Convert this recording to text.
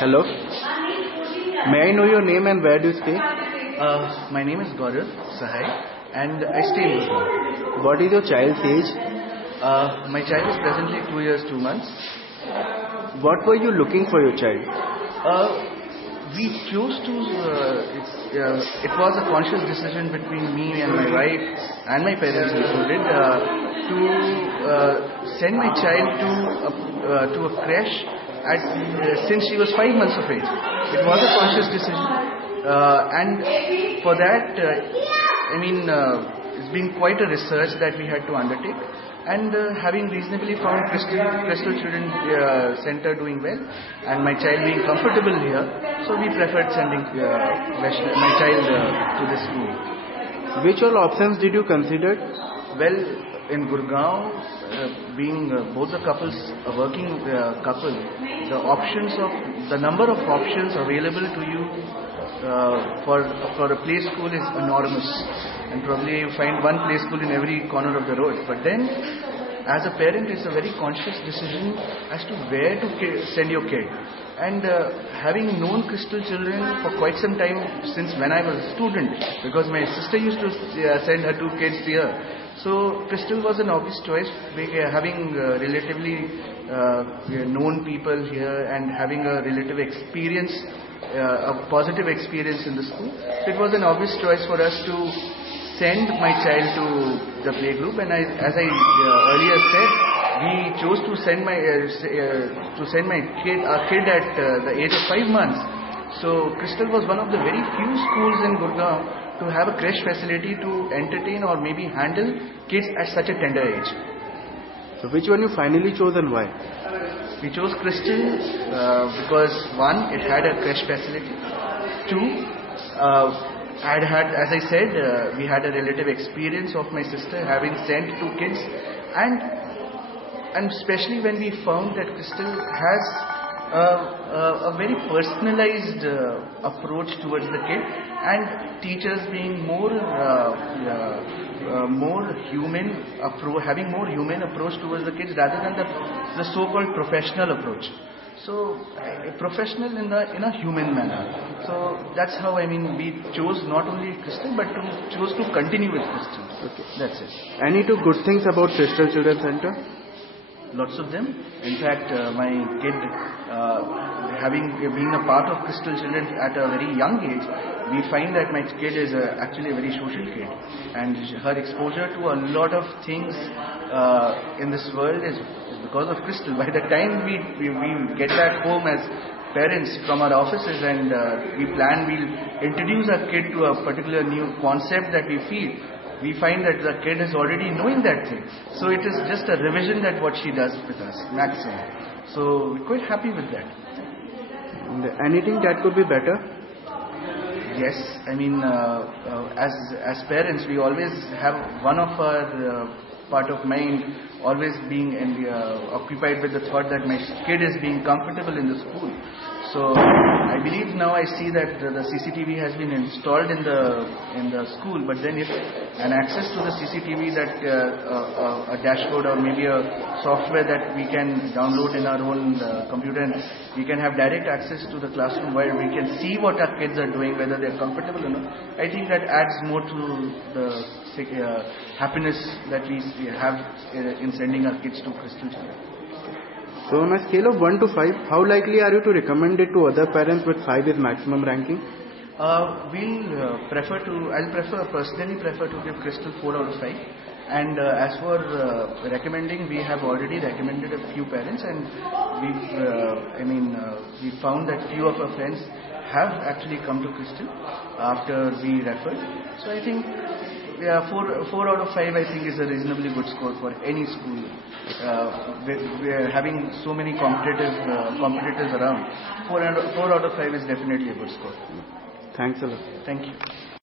Hello. May I know your name and where do you stay? My name is Gaurav, Sahay, and I stay in Gaurav. What is your child's age? My child is presently 2 years, 2 months. What were you looking for your child? We chose to, it was a conscious decision between me and my wife and my parents included to send my child to a creche since she was 5 months of age. It was a conscious decision, and for that, it's been quite a research that we had to undertake. And having reasonably found Crystal Children Center doing well, and my child being comfortable here, so we preferred sending my child to this school. Which all options did you consider? Well, in Gurgaon, being both the couples a working couple, the number of options available to you for a play school is enormous, and probably you find one play school in every corner of the road. But then, as a parent, it's a very conscious decision as to where to send your kid. And having known Crystal Children for quite some time, since when I was a student, because my sister used to send her 2 kids here. So Crystal was an obvious choice, having relatively known people here and having a relative experience, a positive experience in the school. So it was an obvious choice for us to send my child to the playgroup. And as I earlier said, we chose to send our kid at the age of 5 months. So Crystal was one of the very few schools in Gurgaon to have a creche facility to entertain or maybe handle kids at such a tender age. So which one you finally chose and why? We chose Crystal because 1, it had a creche facility. 2, as I said, we had a relative experience of my sister having sent 2 kids, and especially when we found that Crystal has a very personalized approach towards the kid, and teachers being more human, having more human approach towards the kids rather than the so-called professional approach. So professional in a human manner. So that's how we chose not only Crystal but chose to continue with Crystal. Okay. That's it. Any 2 good things about Crystal Children Center? Lots of them. In fact, my kid, having been a part of Crystal Children at a very young age, we find that my kid is actually a very social kid, and her exposure to a lot of things in this world is because of Crystal. By the time we get back home as parents from our offices and we'll introduce our kid to a particular new concept that we feel, we find that the kid is already knowing that thing. So it is just a revision that what she does with us, maximum. So we're quite happy with that. And anything that could be better? Yes, as parents, we always have one of our part of mind always being occupied with the thought that my kid is being comfortable in the school. So I believe now I see that the CCTV has been installed in the school, but then if an access to the CCTV, that a dashboard or maybe a software that we can download in our own computer, and we can have direct access to the classroom where we can see what our kids are doing, whether they're comfortable or not. I think that adds more to the happiness that we have in sending our kids to Crystal Children. So on a scale of 1 to 5, how likely are you to recommend it to other parents with 5 is maximum ranking? I'll personally prefer to give Crystal 4 out of 5. And as for recommending, we have already recommended a few parents, and we found that few of our friends have actually come to Crystal after we referred. So I think 4 out of 5 I think is a reasonably good score for any school. We are having so many competitors around. 4 out of 5 is definitely a good score. Thanks a lot. Thank you.